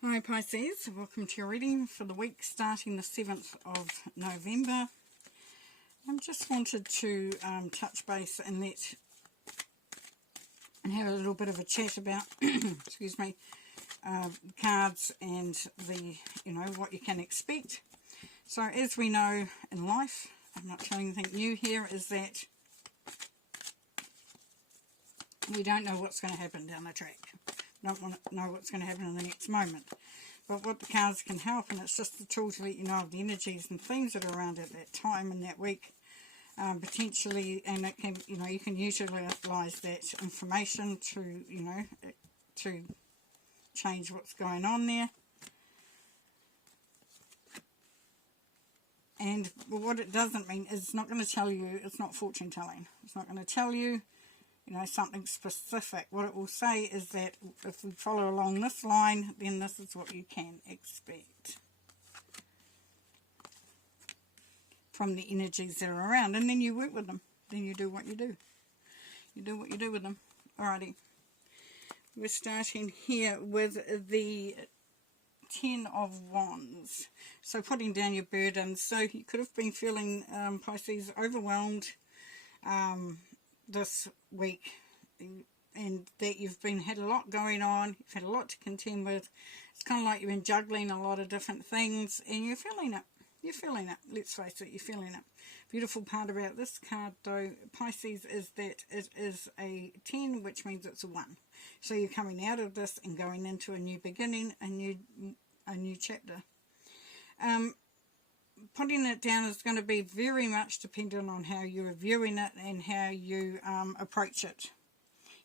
Hi Pisces, welcome to your reading for the week starting the 7th of November. I just wanted to touch base and have a little bit of a chat about excuse me, cards and what you can expect. So as we know in life, I'm not telling anything new here, is that we don't know what's going to happen down the track. Don't want to know what's going to happen in the next moment. But what the cards can help, and it's just a tool to let you know of the energies and themes that are around at that time and that week, potentially, and it can, you can utilise that information to change what's going on there. And what it doesn't mean is it's not going to tell you, it's not fortune telling. It's not going to tell you something specific. What it will say is that if we follow along this line, then this is what you can expect from the energies that are around. And then you work with them. Then you do what you do. You do what you do with them. Alrighty. We're starting here with the 10 of Wands. So putting down your burdens. So you could have been feeling, Pisces, overwhelmed this week, and that you've had a lot going on, you've had a lot to contend with. It's kind of like you've been juggling a lot of different things, and you're feeling it. You're feeling it. Let's face it, you're feeling it. Beautiful part about this card, though, Pisces, is that it is a 10, which means it's a 1. So you're coming out of this and going into a new beginning, a new chapter. Putting it down is going to be very much dependent on how you're viewing it and how you approach it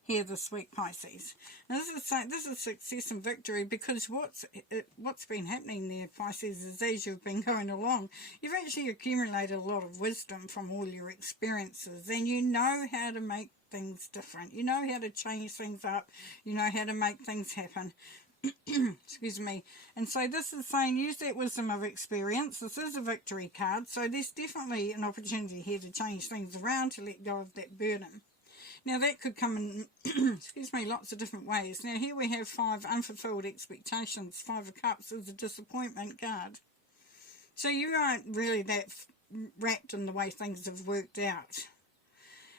here this week, Pisces. And this is success and victory, because what's been happening there, Pisces, is as you've been going along, you've actually accumulated a lot of wisdom from all your experiences, and you know how to make things different. You know how to change things up. You know how to make things happen. Excuse me. And so this is saying use that wisdom of experience. This is a victory card, so there's definitely an opportunity here to change things around, to let go of that burden. Now that could come in excuse me, lots of different ways. Now here we have 5 unfulfilled expectations. 5 of Cups is a disappointment card. So you aren't really that wrapped in the way things have worked out.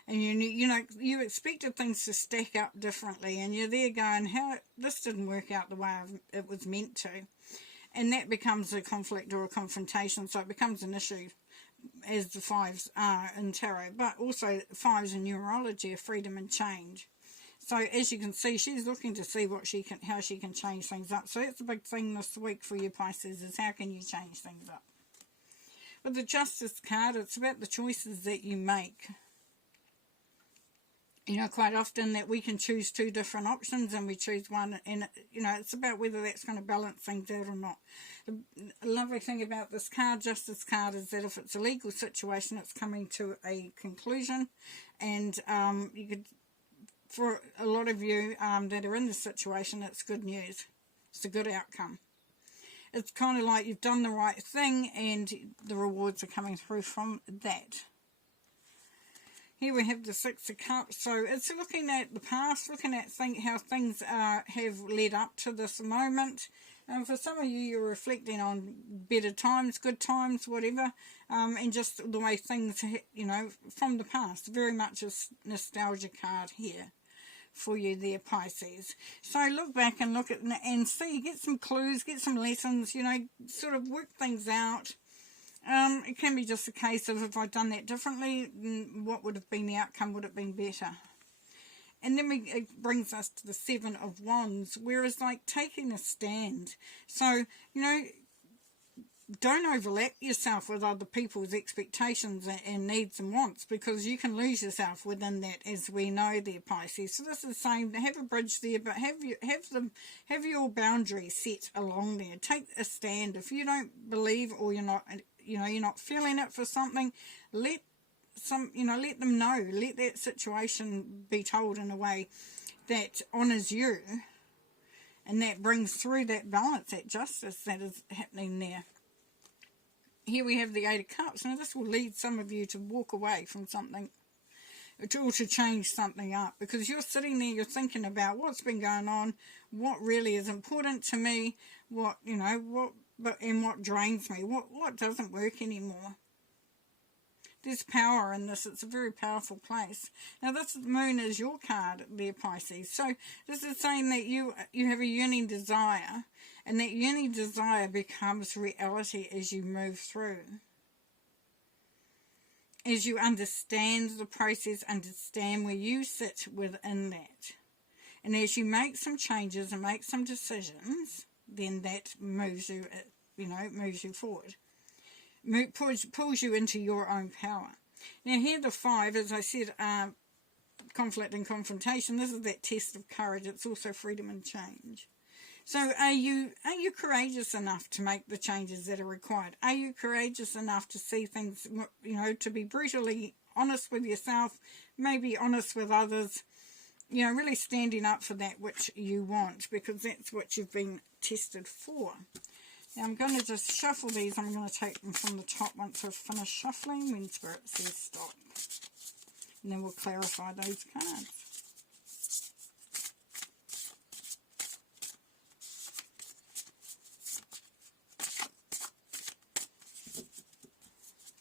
And you expected things to stack up differently, and you're there going, how this didn't work out the way it was meant to. And that becomes a conflict or a confrontation, so it becomes an issue, as the 5s are in tarot. But also 5s in numerology are freedom and change. So as you can see, she's looking to see how she can change things up. So that's a big thing this week for you, Pisces, is how can you change things up. With the Justice card, it's about the choices that you make. Quite often that we can choose 2 different options and we choose one, and it's about whether that's going to balance things out or not. The lovely thing about this card, Justice card, is that if it's a legal situation, it's coming to a conclusion, and for a lot of you that are in this situation, it's good news. It's a good outcome. It's kind of like you've done the right thing and the rewards are coming through from that. Here we have the 6 of Cups, so it's looking at the past, looking at how things have led up to this moment. For some of you, you're reflecting on better times, good times, whatever, and just the way things, from the past. Very much a nostalgia card here for you there, Pisces. So look back and look at and see, get some clues, get some lessons, sort of work things out. It can be just a case of, if I'd done that differently, what would have been the outcome? Would have been better? And then it brings us to the 7 of Wands, whereas like taking a stand. So, don't overlap yourself with other people's expectations and needs and wants, because you can lose yourself within that, as we know there, Pisces. So this is saying have a bridge there, but have your boundaries set along there. Take a stand. If you don't believe, or you're not feeling it for something, let them know. Let that situation be told in a way that honours you, and that brings through that balance, that justice that is happening there. Here we have the 8 of Cups. Now this will lead some of you to walk away from something to change something up, because you're sitting there, you're thinking about what's been going on, what really is important to me, what, you know, and what drains me, what doesn't work anymore. There's power in this. It's a very powerful place. Now, this moon is your card there, Pisces. So this is saying that you have a yearning desire, and that yearning desire becomes reality as you move through. As you understand the process, understand where you sit within that. And as you make some changes and make some decisions, then that moves you, moves you forward. Pulls you into your own power. Now here the 5, as I said, conflict and confrontation. This is that test of courage. It's also freedom and change. So are you courageous enough to make the changes that are required? Are you courageous enough to see things, to be brutally honest with yourself, maybe honest with others, really standing up for that which you want, because that's what you've been tested for. Now I'm going to just shuffle these. I'm going to take them from the top once I've finished shuffling, when Spirit says stop. And then we'll clarify those cards.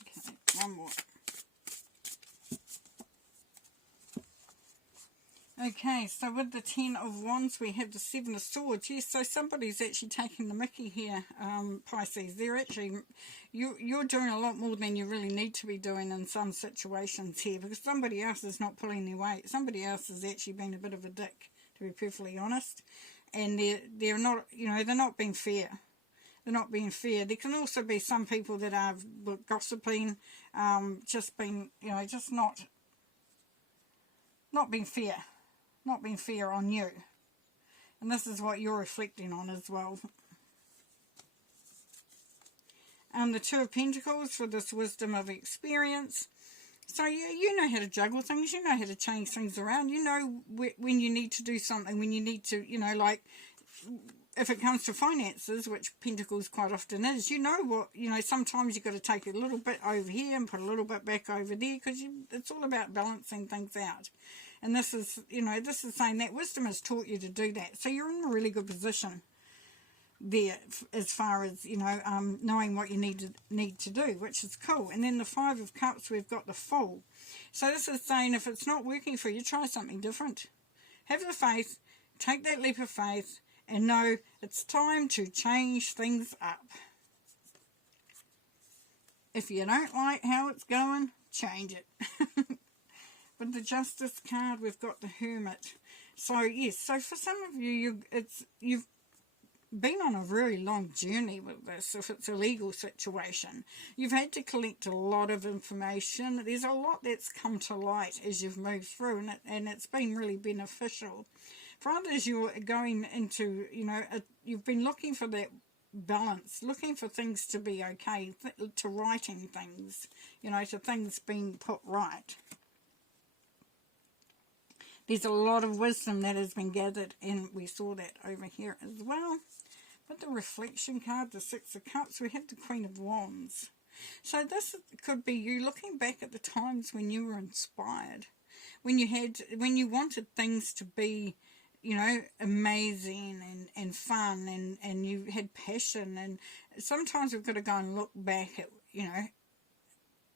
Okay, one more. Okay, so with the 10 of Wands, we have the 7 of Swords. Yes, so somebody's actually taking the mickey here, Pisces. They're actually, you're doing a lot more than you really need to be doing in some situations here, because somebody else is not pulling their weight. Somebody else has actually been a bit of a dick, to be perfectly honest. And they're not, they're not being fair. They're not being fair. There can also be some people that are gossiping, just being, just not being fair. Not being fair on you. And this is what you're reflecting on as well. The 2 of Pentacles for this wisdom of experience. So you know how to juggle things. You know how to change things around. You know when you need to do something. When you need to, like, if it comes to finances, which Pentacles quite often is, sometimes you've got to take a little bit over here and put a little bit back over there, because it's all about balancing things out. And this is, this is saying that wisdom has taught you to do that. So you're in a really good position there as far as, knowing what you need to do, which is cool. And then the 5 of Cups, we've got the Fool. So this is saying if it's not working for you, try something different. Have the faith, take that leap of faith, and know it's time to change things up. If you don't like how it's going, change it. With the Justice card, we've got the Hermit. So yes, so for some of you, you've been on a very long journey with this. If it's a legal situation, you've had to collect a lot of information. There's a lot that's come to light as you've moved through, and it's been really beneficial. For others, you're going into, you've been looking for that balance, looking for things to be okay, to righting things, to things being put right. There's a lot of wisdom that has been gathered, and we saw that over here as well. With the reflection card, the 6 of Cups, we have the Queen of Wands. So this could be you looking back at the times when you were inspired, when you wanted things to be, amazing and fun, and you had passion. And sometimes we've got to go and look back at,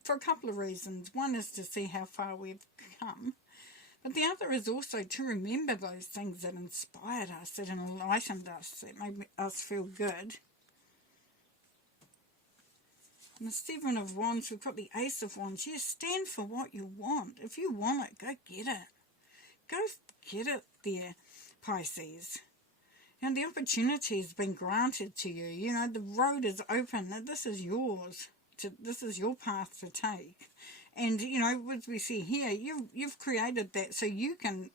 for a couple of reasons. One is to see how far we've come. But the other is also to remember those things that inspired us, that enlightened us, that made us feel good. And the 7 of Wands, we've got the Ace of Wands. Yes, stand for what you want. If you want it, go get it. Go get it there, Pisces. And the opportunity has been granted to you. The road is open. This is yours. This is your path to take. And, as we see here, you've created that so you can,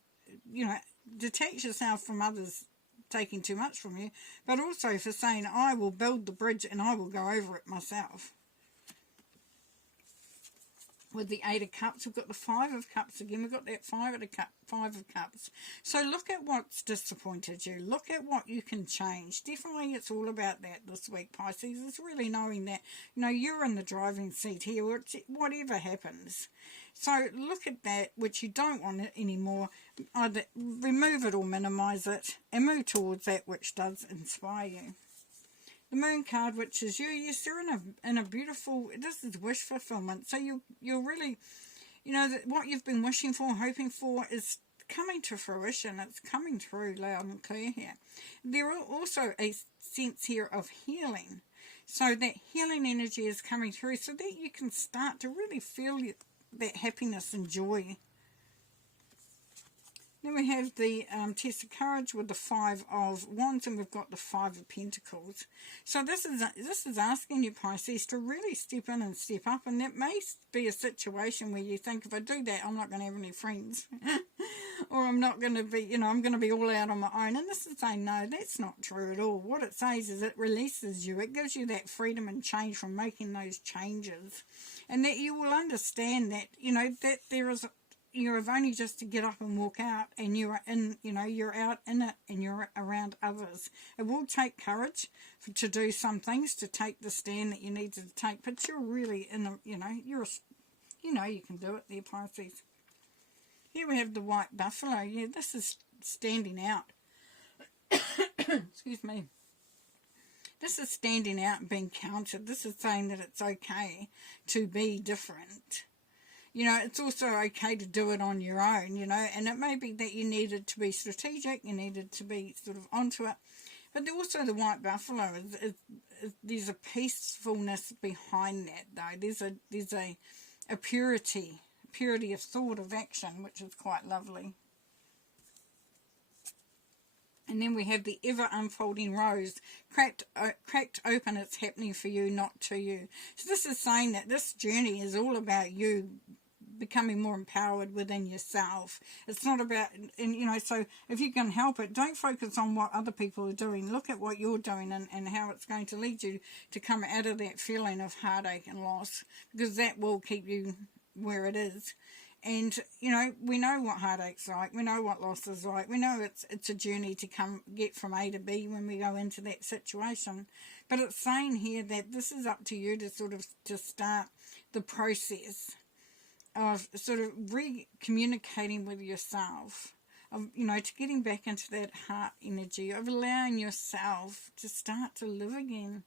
detach yourself from others taking too much from you, but also for saying, I will build the bridge and I will go over it myself. with the 8 of Cups, we've got the 5 of Cups again. We've got that 5 of Cups. So look at what's disappointed you. Look at what you can change. Definitely it's all about that this week, Pisces. It's really knowing that, you're in the driving seat here, whatever happens. So look at that, which you don't want it anymore. Either remove it or minimise it and move towards that which does inspire you. The Moon card, which is you, yes, you're in a beautiful, this is wish fulfillment. So you're really, what you've been wishing for, hoping for is coming to fruition. It's coming through loud and clear here. There are also a sense here of healing. So that healing energy is coming through so that you can start to really feel that happiness and joy. Then we have the Test of Courage with the 5 of Wands, and we've got the 5 of Pentacles. So this is asking you, Pisces, to really step in and step up. And that may be a situation where you think, if I do that, I'm not going to have any friends. Or I'm not going to be, I'm going to be all out on my own. And this is saying, no, that's not true at all. What it says is it releases you. It gives you that freedom and change from making those changes. And that you will understand that, that there is you have only just to get up and walk out, and you're in, you're out in it, and you're around others. It will take courage to do some things, to take the stand that you need to take, but you're really in a, you can do it there, Pisces. Here we have the White Buffalo. Yeah, this is standing out. Excuse me. This is standing out and being counted. This is saying that it's okay to be different. It's also okay to do it on your own, and it may be that you needed to be strategic, you needed to be sort of onto it. But also the White Buffalo, there's a peacefulness behind that, though. There's a purity of thought, of action, which is quite lovely. And then we have the ever-unfolding rose. Cracked open, it's happening for you, not to you. So this is saying that this journey is all about you becoming more empowered within yourself. It's not about, so if you can help it, don't focus on what other people are doing. Look at what you're doing and how it's going to lead you to come out of that feeling of heartache and loss, because that will keep you where it is. And, we know what heartache's like. We know what loss is like. We know it's a journey to get from A to B when we go into that situation. But it's saying here that this is up to you to start the process of sort of re-communicating with yourself, of, to getting back into that heart energy, of allowing yourself to start to live again,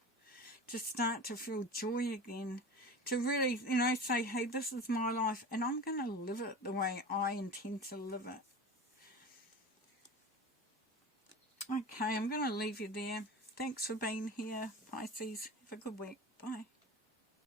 to start to feel joy again, to really, say, hey, this is my life and I'm going to live it the way I intend to live it. Okay, I'm going to leave you there. Thanks for being here, Pisces. Have a good week. Bye.